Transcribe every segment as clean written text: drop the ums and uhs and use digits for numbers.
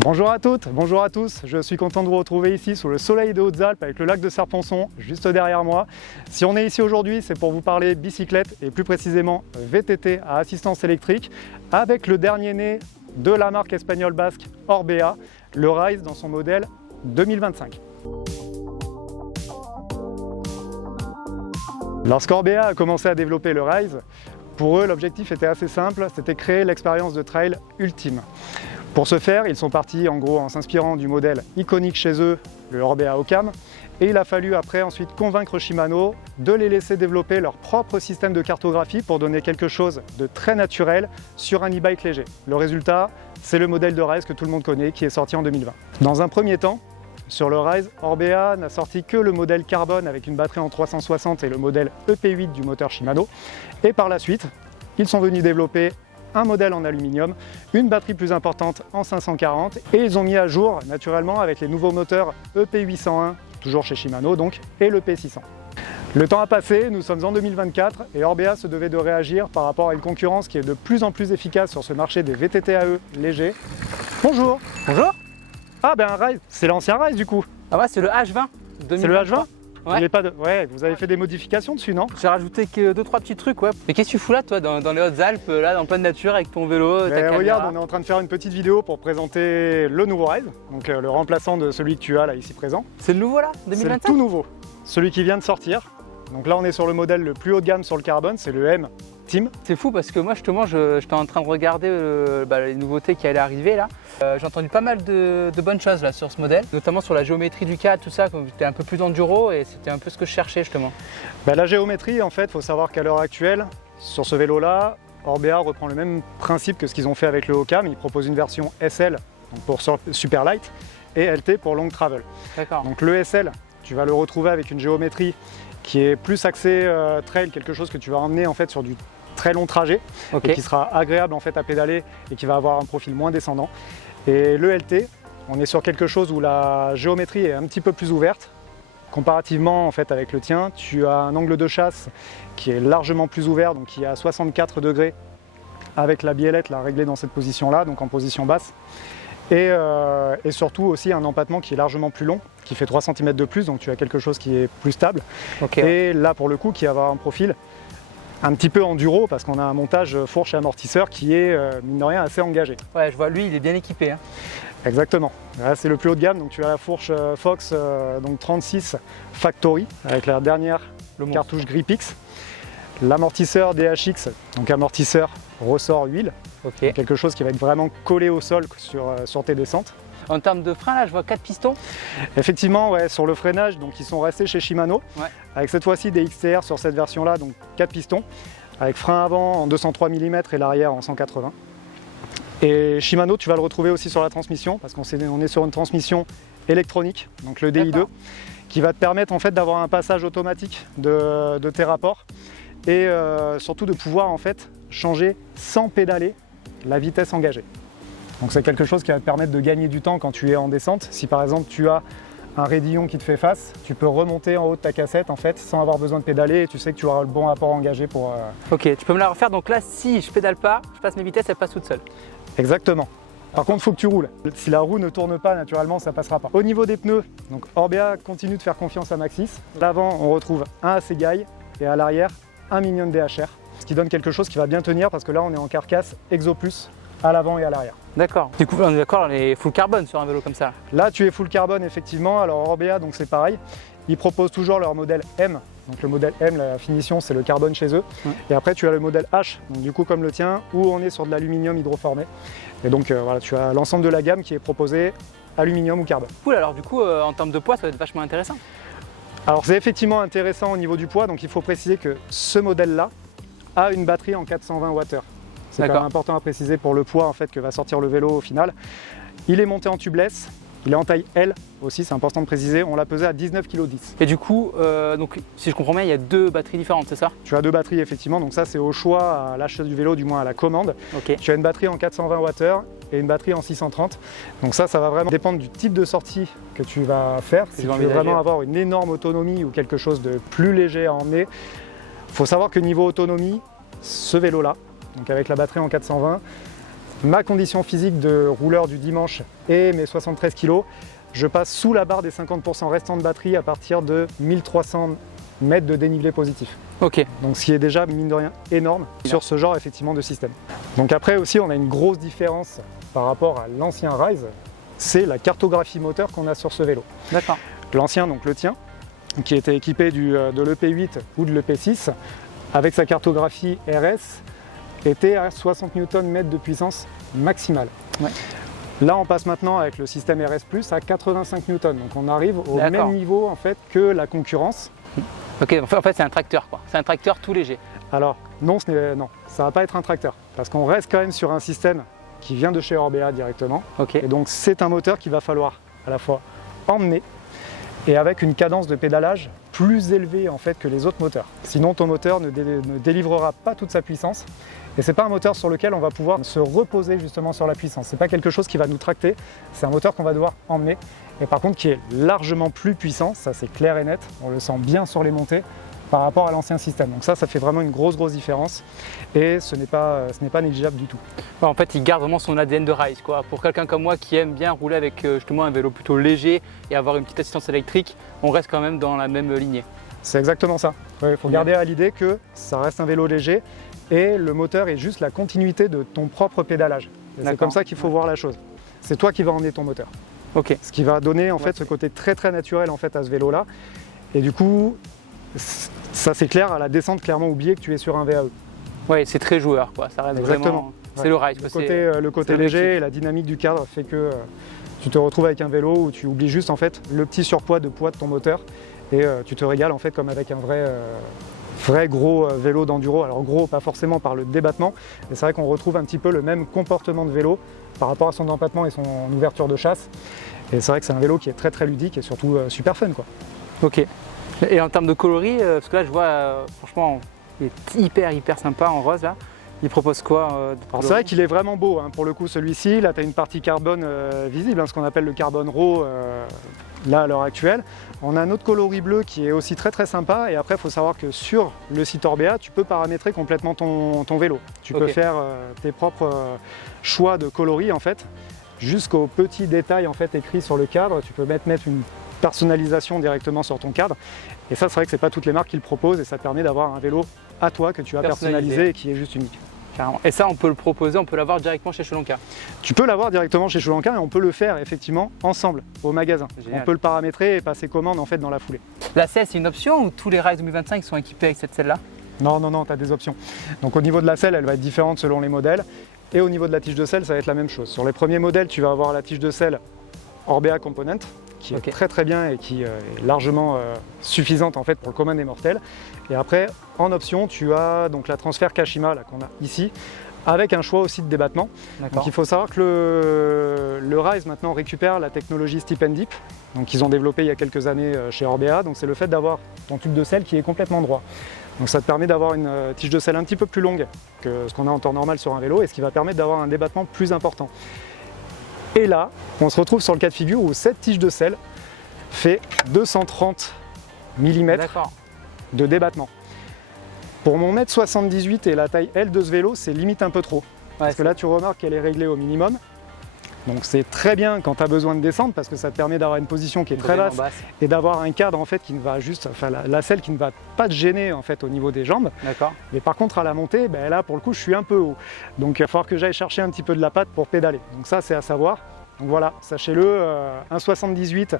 Bonjour à toutes, bonjour à tous, je suis content de vous retrouver ici sous le soleil des Hautes-Alpes avec le lac de Serponçon juste derrière moi. Si on est ici aujourd'hui, c'est pour vous parler bicyclette et plus précisément VTT à assistance électrique avec le dernier né de la marque espagnole basque Orbea, le Rise dans son modèle 2025. Lorsqu'Orbea a commencé à développer le Rise, pour eux l'objectif était assez simple, c'était créer l'expérience de trail ultime. Pour ce faire, ils sont partis en gros en s'inspirant du modèle iconique chez eux, le Orbea Ocam, et il a fallu après ensuite convaincre Shimano de les laisser développer leur propre système de cartographie pour donner quelque chose de très naturel sur un e-bike léger. Le résultat, c'est le modèle de Rise que tout le monde connaît qui est sorti en 2020. Dans un premier temps, sur le Rise, Orbea n'a sorti que le modèle carbone avec une batterie en 360 et le modèle EP8 du moteur Shimano. Et par la suite, ils sont venus développer un modèle en aluminium, une batterie plus importante en 540 et ils ont mis à jour naturellement avec les nouveaux moteurs EP801, toujours chez Shimano donc, et le P600. Le temps a passé, nous sommes en 2024 et Orbea se devait de réagir par rapport à une concurrence qui est de plus en plus efficace sur ce marché des VTT-AE légers. Bonjour. Bonjour. Ah ben un Rise, c'est l'ancien Rise du coup. Ah ouais, c'est le H20. C'est le H20 ? Ouais. Il est pas de... Ouais, vous avez fait des modifications dessus, non? J'ai rajouté que 2-3 petits trucs, ouais. Mais qu'est-ce que tu fous là, toi, dans les Hautes-Alpes, là, en pleine nature, avec ton vélo, ta caméra? Regarde, on est en train de faire une petite vidéo pour présenter le nouveau Rise, donc le remplaçant de celui que tu as là ici présent. C'est le nouveau là, C'est le 2025? tout nouveau, celui qui vient de sortir. Donc là, on est sur le modèle le plus haut de gamme sur le carbone, c'est le M Team. C'est fou parce que moi, justement, j'étais en train de regarder les nouveautés qui allaient arriver là. J'ai entendu pas mal de bonnes choses là sur ce modèle, notamment sur la géométrie du cadre, tout ça, comme c'était un peu plus enduro et c'était un peu ce que je cherchais justement. La géométrie, en fait, il faut savoir qu'à l'heure actuelle, sur ce vélo-là, Orbea reprend le même principe que ce qu'ils ont fait avec le Ocam. Ils proposent une version SL donc pour super light et LT pour long travel. D'accord. Donc le SL, tu vas le retrouver avec une géométrie qui est plus axée trail, quelque chose que tu vas emmener en fait sur du très long trajet Ok. et qui sera agréable en fait à pédaler et qui va avoir un profil moins descendant. Et le LT, on est sur quelque chose où la géométrie est un petit peu plus ouverte. Comparativement en fait avec le tien, tu as un angle de chasse qui est largement plus ouvert, donc qui est à 64 degrés avec la biellette là, réglée dans cette position-là, donc en position basse. Et surtout aussi un empattement qui est largement plus long, qui fait 3 cm de plus, donc tu as quelque chose qui est plus stable. Ok, ouais. Et là pour le coup qui va avoir un profil un petit peu enduro parce qu'on a un montage fourche et amortisseur qui est mine de rien assez engagé. Ouais, je vois, lui, il est bien équipé. Hein. Exactement. Là c'est le plus haut de gamme, donc tu as la fourche Fox donc 36 Factory avec la dernière cartouche Gripix. L'amortisseur DHX, donc amortisseur ressort huile, Ok. quelque chose qui va être vraiment collé au sol sur tes descentes. En termes de frein, là, je vois 4 pistons. Effectivement, ouais, sur le freinage, donc ils sont restés chez Shimano, Ouais. avec cette fois-ci des XTR sur cette version-là, donc 4 pistons, avec frein avant en 203 mm et l'arrière en 180. Et Shimano, tu vas le retrouver aussi sur la transmission, parce qu'on est sur une transmission électronique, donc le DI2, D'accord. qui va te permettre en fait d'avoir un passage automatique de tes rapports et surtout de pouvoir en fait changer sans pédaler la vitesse engagée. Donc c'est quelque chose qui va te permettre de gagner du temps quand tu es en descente. Si par exemple tu as un raidillon qui te fait face, tu peux remonter en haut de ta cassette en fait sans avoir besoin de pédaler et tu sais que tu auras le bon rapport engagé pour... Ok, tu peux me la refaire. Donc là, si je pédale pas, je passe mes vitesses, elle passe toute seule. Exactement. Par contre, il faut que tu roules. Si la roue ne tourne pas, naturellement, ça passera pas. Au niveau des pneus, donc Orbea continue de faire confiance à Maxxis. À l'avant, on retrouve un Assegai et à l'arrière, un Minion DHR. Ce qui donne quelque chose qui va bien tenir parce que là, on est en carcasse Exo Plus à l'avant et à l'arrière. D'accord. Du coup, on est d'accord, on est full carbone sur un vélo comme ça. Là, tu es full carbone, effectivement. Alors Orbea, donc c'est pareil. Ils proposent toujours leur modèle M. Donc le modèle M, la finition, c'est le carbone chez eux. Ouais. Et après, tu as le modèle H, donc du coup comme le tien, où on est sur de l'aluminium hydroformé. Et donc voilà, tu as l'ensemble de la gamme qui est proposée aluminium ou carbone. Cool, alors du coup, en termes de poids, ça va être vachement intéressant. Alors c'est effectivement intéressant au niveau du poids, donc il faut préciser que ce modèle-là a une batterie en 420 Wh. C'est quand D'accord. même important à préciser pour le poids en fait que va sortir le vélo au final. Il est monté en tubeless, il est en taille L aussi, c'est important de préciser, on l'a pesé à 19,10 kg. Et du coup, donc, si je comprends bien, il y a 2 batteries différentes, c'est ça? Tu as 2 batteries effectivement, donc ça c'est au choix à l'achat du vélo, du moins à la commande. Ok. Tu as une batterie en 420 Wh et une batterie en 630. Donc ça va vraiment dépendre du type de sortie que tu vas faire. Si tu veux vraiment avoir une énorme autonomie ou quelque chose de plus léger à emmener, il faut savoir que niveau autonomie, ce vélo-là, donc avec la batterie en 420, ma condition physique de rouleur du dimanche et mes 73 kg, je passe sous la barre des 50% restants de batterie à partir de 1300 mètres de dénivelé positif. Ok. Donc ce qui est déjà, mine de rien, énorme sur ce genre effectivement de système. Donc après aussi, on a une grosse différence par rapport à l'ancien Rise, c'est la cartographie moteur qu'on a sur ce vélo. D'accord. L'ancien, donc le tien, qui était équipé de l'EP8 ou de l'EP6, avec sa cartographie RS, était à 60 Nm de puissance maximale. Ouais. Là, on passe maintenant avec le système RS+, à 85 N. Donc on arrive au même niveau en fait que la concurrence. Ok, en fait c'est un tracteur quoi. C'est un tracteur tout léger. Alors non, ça ne va pas être un tracteur, parce qu'on reste quand même sur un système qui vient de chez Orbea directement. Ok. Et donc c'est un moteur qu'il va falloir à la fois emmener et avec une cadence de pédalage plus élevée en fait que les autres moteurs. Sinon ton moteur ne délivrera pas toute sa puissance. Et c'est pas un moteur sur lequel on va pouvoir se reposer justement sur la puissance. C'est pas quelque chose qui va nous tracter, c'est un moteur qu'on va devoir emmener. Et par contre qui est largement plus puissant, ça c'est clair et net, on le sent bien sur les montées par rapport à l'ancien système. Donc ça fait vraiment une grosse différence et ce n'est pas négligeable du tout. En fait, il garde vraiment son ADN de Rise quoi. Pour quelqu'un comme moi qui aime bien rouler avec justement un vélo plutôt léger et avoir une petite assistance électrique, on reste quand même dans la même lignée. C'est exactement ça. Il faut garder à l'idée que ça reste un vélo léger et le moteur est juste la continuité de ton propre pédalage. C'est comme ça qu'il faut voir la chose. C'est toi qui vas emmener ton moteur. Ok. Ce qui va donner en fait ce côté très naturel en fait à ce vélo-là. Et du coup, ça c'est clair, à la descente, clairement oublier que tu es sur un VAE. Ouais, c'est très joueur quoi. Ça reste vraiment. C'est le Rise. Le côté léger et la dynamique du cadre fait que tu te retrouves avec un vélo où tu oublies juste en fait le petit surpoids de poids de ton moteur et tu te régales en fait comme avec un vrai gros vélo d'enduro. Alors gros pas forcément par le débattement, mais c'est vrai qu'on retrouve un petit peu le même comportement de vélo par rapport à son empattement et son ouverture de chasse. Et c'est vrai que c'est un vélo qui est très ludique et surtout super fun quoi. Ok. Et en termes de coloris, parce que là je vois franchement il est hyper sympa en rose là. Il propose quoi c'est vrai qu'il est vraiment beau hein, pour le coup celui-ci. Là tu as une partie carbone visible, hein, ce qu'on appelle le carbone raw là à l'heure actuelle. On a un autre coloris bleu qui est aussi très sympa et après il faut savoir que sur le site Orbea tu peux paramétrer complètement ton vélo. Tu peux faire tes propres choix de coloris en fait, jusqu'aux petits détails en fait écrits sur le cadre. Tu peux mettre une personnalisation directement sur ton cadre et ça c'est vrai que c'est pas toutes les marques qui le proposent et ça te permet d'avoir un vélo à toi que tu as personnalisé et qui est juste unique. Carrément. Et ça on peut le proposer, on peut l'avoir directement chez Cholonka. Tu peux l'avoir directement chez Cholonka et on peut le faire effectivement ensemble au magasin. Génial. On peut le paramétrer et passer commande en fait dans la foulée. La selle c'est une option ou tous les Rise 2025 sont équipés avec cette selle là? Non, tu as des options. Donc au niveau de la selle, elle va être différente selon les modèles et au niveau de la tige de selle, ça va être la même chose. Sur les premiers modèles, tu vas avoir la tige de selle Orbea Component qui est très bien et qui est largement suffisante en fait pour le commun des mortels. Et après, en option, tu as donc la transfert Kashima qu'on a ici, avec un choix aussi de débattement. Donc il faut savoir que le Rise maintenant récupère la technologie Steep and Dip, donc qu'ils ont développé il y a quelques années chez Orbea. Donc c'est le fait d'avoir ton tube de selle qui est complètement droit. Donc ça te permet d'avoir une tige de selle un petit peu plus longue que ce qu'on a en temps normal sur un vélo et ce qui va permettre d'avoir un débattement plus important. Et là, on se retrouve sur le cas de figure où cette tige de selle fait 230 mm de débattement. Pour mon 1m78 et la taille L de ce vélo, c'est limite un peu trop. Parce que là, tu remarques qu'elle est réglée au minimum. Donc c'est très bien quand tu as besoin de descendre parce que ça te permet d'avoir une position qui est très basse et d'avoir un cadre en fait qui ne va juste, enfin la selle qui ne va pas te gêner en fait au niveau des jambes. Mais par contre à la montée, là pour le coup je suis un peu haut. Donc il va falloir que j'aille chercher un petit peu de la patte pour pédaler. Donc ça c'est à savoir. Donc voilà, sachez-le, un 78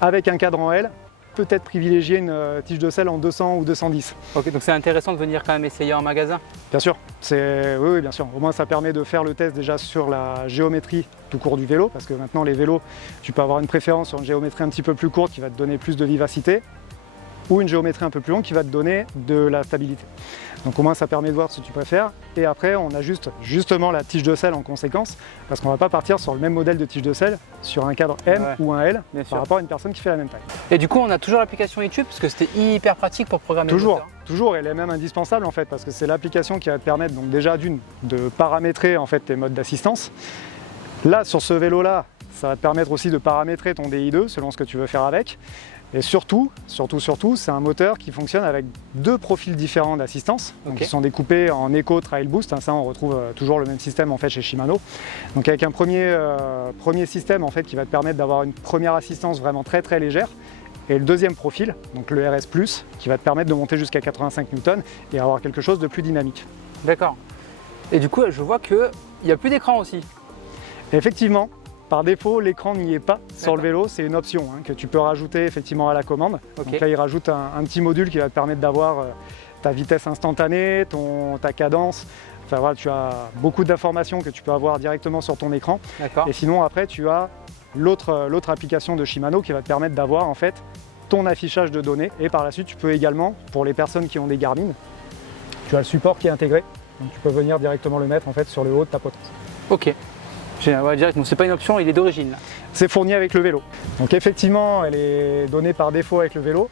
avec un cadre en L, peut-être privilégier une tige de selle en 200 ou 210. Ok, donc c'est intéressant de venir quand même essayer en magasin. Bien sûr, oui, bien sûr. Au moins ça permet de faire le test déjà sur la géométrie tout court du vélo, parce que maintenant les vélos, tu peux avoir une préférence sur une géométrie un petit peu plus courte qui va te donner plus de vivacité, ou une géométrie un peu plus longue qui va te donner de la stabilité. Donc au moins ça permet de voir ce que tu préfères. Et après on ajuste justement la tige de selle en conséquence, parce qu'on ne va pas partir sur le même modèle de tige de selle sur un cadre M ou un L par rapport à une personne qui fait la même taille. Et du coup on a toujours l'application YouTube, parce que c'était hyper pratique pour programmer le moteur. Toujours, elle est même indispensable en fait, parce que c'est l'application qui va te permettre donc déjà de paramétrer en fait tes modes d'assistance. Là sur ce vélo là, ça va te permettre aussi de paramétrer ton DI2 selon ce que tu veux faire avec. Et surtout, c'est un moteur qui fonctionne avec deux profils différents d'assistance. Donc, ils sont découpés en Eco Trail Boost. Hein, ça, on retrouve toujours le même système en fait chez Shimano. Donc, avec un premier système en fait qui va te permettre d'avoir une première assistance vraiment très très légère. Et le deuxième profil, donc le RS+, qui va te permettre de monter jusqu'à 85 Newton et avoir quelque chose de plus dynamique. D'accord. Et du coup, je vois qu'il n'y a plus d'écran aussi. Effectivement. Par défaut, l'écran n'y est pas sur le vélo, c'est une option que tu peux rajouter effectivement à la commande. Donc là, il rajoute un petit module qui va te permettre d'avoir ta vitesse instantanée, ta cadence. Enfin voilà, tu as beaucoup d'informations que tu peux avoir directement sur ton écran. Et sinon, après, tu as l'autre application de Shimano qui va te permettre d'avoir en fait ton affichage de données. Et par la suite, tu peux également, pour les personnes qui ont des Garmin, tu as le support qui est intégré. Donc tu peux venir directement le mettre en fait sur le haut de ta potence. Ok. On va dire que c'est pas une option, il est d'origine. C'est fourni avec le vélo. Donc effectivement, elle est donnée par défaut avec le vélo.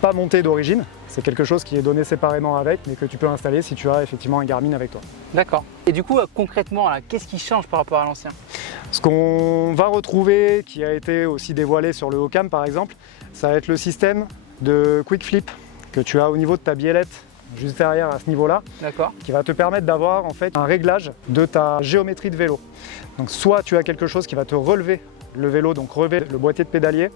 Pas montée d'origine. C'est quelque chose qui est donné séparément avec, mais que tu peux installer si tu as effectivement un Garmin avec toi. D'accord. Et du coup, concrètement, qu'est-ce qui change par rapport à l'ancien? Ce qu'on va retrouver, qui a été aussi dévoilé sur le Ocam par exemple, ça va être le système de Quick Flip que tu as au niveau de ta biellette juste derrière à ce niveau-là, qui va te permettre d'avoir en fait un réglage de ta géométrie de vélo. Donc soit tu as quelque chose qui va te relever le vélo, donc relever le boîtier de pédalier,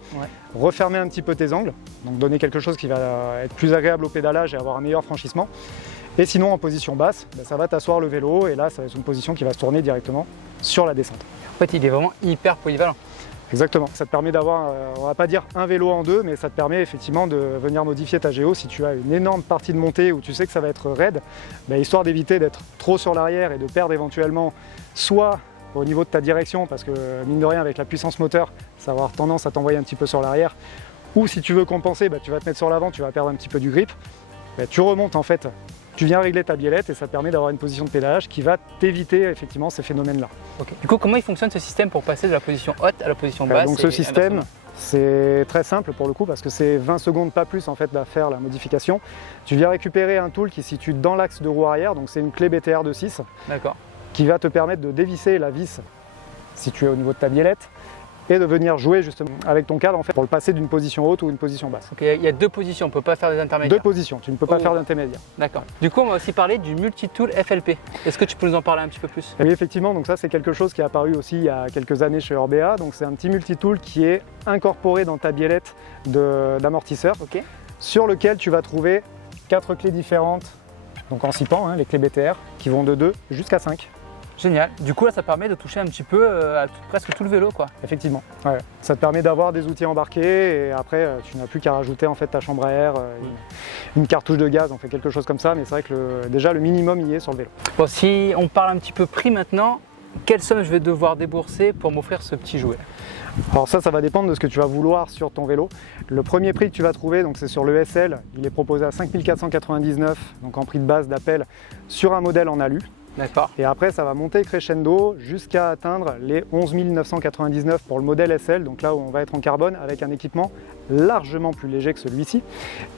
refermer un petit peu tes angles, donc donner quelque chose qui va être plus agréable au pédalage et avoir un meilleur franchissement. Et sinon en position basse, ça va t'asseoir le vélo et là ça va être une position qui va se tourner directement sur la descente. En fait il est vraiment hyper polyvalent. Exactement, ça te permet d'avoir, on va pas dire un vélo en deux, mais ça te permet effectivement de venir modifier ta géo si tu as une énorme partie de montée où tu sais que ça va être raide, histoire d'éviter d'être trop sur l'arrière et de perdre éventuellement soit au niveau de ta direction, parce que mine de rien avec la puissance moteur, ça va avoir tendance à t'envoyer un petit peu sur l'arrière, ou si tu veux compenser, tu vas te mettre sur l'avant, tu vas perdre un petit peu du grip, tu remontes en fait. Tu viens régler ta biellette et ça te permet d'avoir une position de pédalage qui va t'éviter effectivement ces phénomènes-là. Du coup, comment il fonctionne ce système pour passer de la position haute à la position basse? Donc ce système, c'est très simple pour le coup parce que c'est 20 secondes pas plus en fait à faire la modification. Tu viens récupérer un tool qui se situe dans l'axe de roue arrière, donc c'est une clé BTR de 6 qui va te permettre de dévisser la vis située au niveau de ta biellette et de venir jouer justement avec ton cadre en fait, pour le passer d'une position haute ou une position basse. Il y a deux positions, on ne peut pas faire des intermédiaires. Deux positions, tu ne peux pas faire d'intermédiaire. D'accord. Du coup, on va aussi parler du Multitool FLP. Est-ce que tu peux nous en parler un petit peu plus? Oui, effectivement, donc ça c'est quelque chose qui est apparu aussi il y a quelques années chez Orbea. Donc c'est un petit multitool qui est incorporé dans ta biellette d'amortisseur, sur lequel tu vas trouver 4 clés différentes, donc en 6 pans, les clés BTR, qui vont de 2 jusqu'à 5. Génial. Du coup, là, ça permet de toucher un petit peu à presque tout le vélo, quoi. Effectivement. Ouais. Ça te permet d'avoir des outils embarqués et après, tu n'as plus qu'à rajouter en fait ta chambre à air, une cartouche de gaz, on fait quelque chose comme ça. Mais c'est vrai que déjà, le minimum y est sur le vélo. Bon, si on parle un petit peu prix maintenant, quelle somme je vais devoir débourser pour m'offrir ce petit jouet? Alors ça va dépendre de ce que tu vas vouloir sur ton vélo. Le premier prix que tu vas trouver, donc c'est sur le SL, il est proposé à 5 499, donc en prix de base d'appel, sur un modèle en alu. Et après, ça va monter crescendo jusqu'à atteindre les 11 999 pour le modèle SL, donc là où on va être en carbone avec un équipement largement plus léger que celui-ci.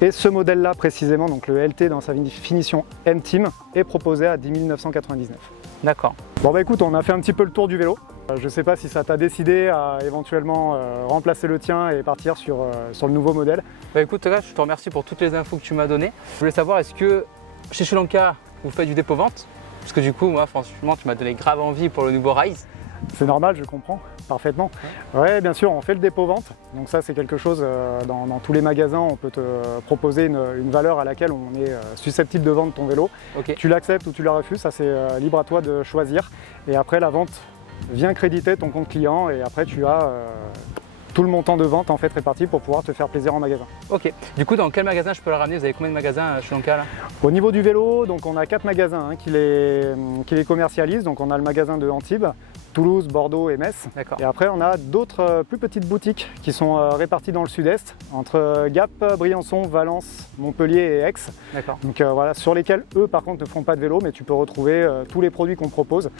Et ce modèle-là précisément, donc le LT dans sa finition M-Team, est proposé à 10 999. D'accord. Bon écoute, on a fait un petit peu le tour du vélo. Je ne sais pas si ça t'a décidé à éventuellement remplacer le tien et partir sur le nouveau modèle. Écoute, là, je te remercie pour toutes les infos que tu m'as données. Je voulais savoir, est-ce que chez Sri Lanka, vous faites du dépôt-vente? Parce que du coup, moi, franchement, tu m'as donné grave envie pour le nouveau Rise. C'est normal, je comprends parfaitement. Ouais, bien sûr, on fait le dépôt-vente. Donc ça, c'est quelque chose, dans tous les magasins, on peut te proposer une valeur à laquelle on est susceptible de vendre ton vélo. Tu l'acceptes ou tu la refuses, ça c'est libre à toi de choisir. Et après, la vente vient créditer ton compte client et après, tu as tout le montant de vente en fait réparti pour pouvoir te faire plaisir en magasin. Ok. Du coup, dans quel magasin je peux le ramener? Vous avez combien de magasins à Sri Lanka là? Au niveau du vélo, donc on a 4 magasins qui les commercialisent. Donc on a le magasin de Antibes, Toulouse, Bordeaux et Metz. Et après on a d'autres plus petites boutiques qui sont réparties dans le sud-est, entre Gap, Briançon, Valence, Montpellier et Aix. Donc voilà, sur lesquels eux par contre ne font pas de vélo, mais tu peux retrouver tous les produits qu'on propose.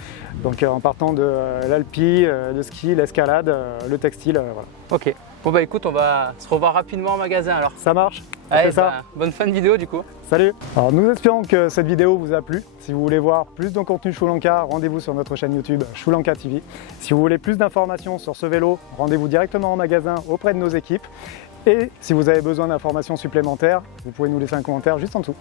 Donc en partant de l'alpi, le ski, l'escalade, le textile, voilà. Ok. Bon bah écoute, on va se revoir rapidement en magasin alors. Ça marche. Allez, bonne fin de vidéo du coup. Salut. Alors nous espérons que cette vidéo vous a plu. Si vous voulez voir plus de contenu Sri Lanka, rendez-vous sur notre chaîne YouTube Sri Lanka TV. Si vous voulez plus d'informations sur ce vélo, rendez-vous directement en magasin auprès de nos équipes. Et si vous avez besoin d'informations supplémentaires, vous pouvez nous laisser un commentaire juste en dessous.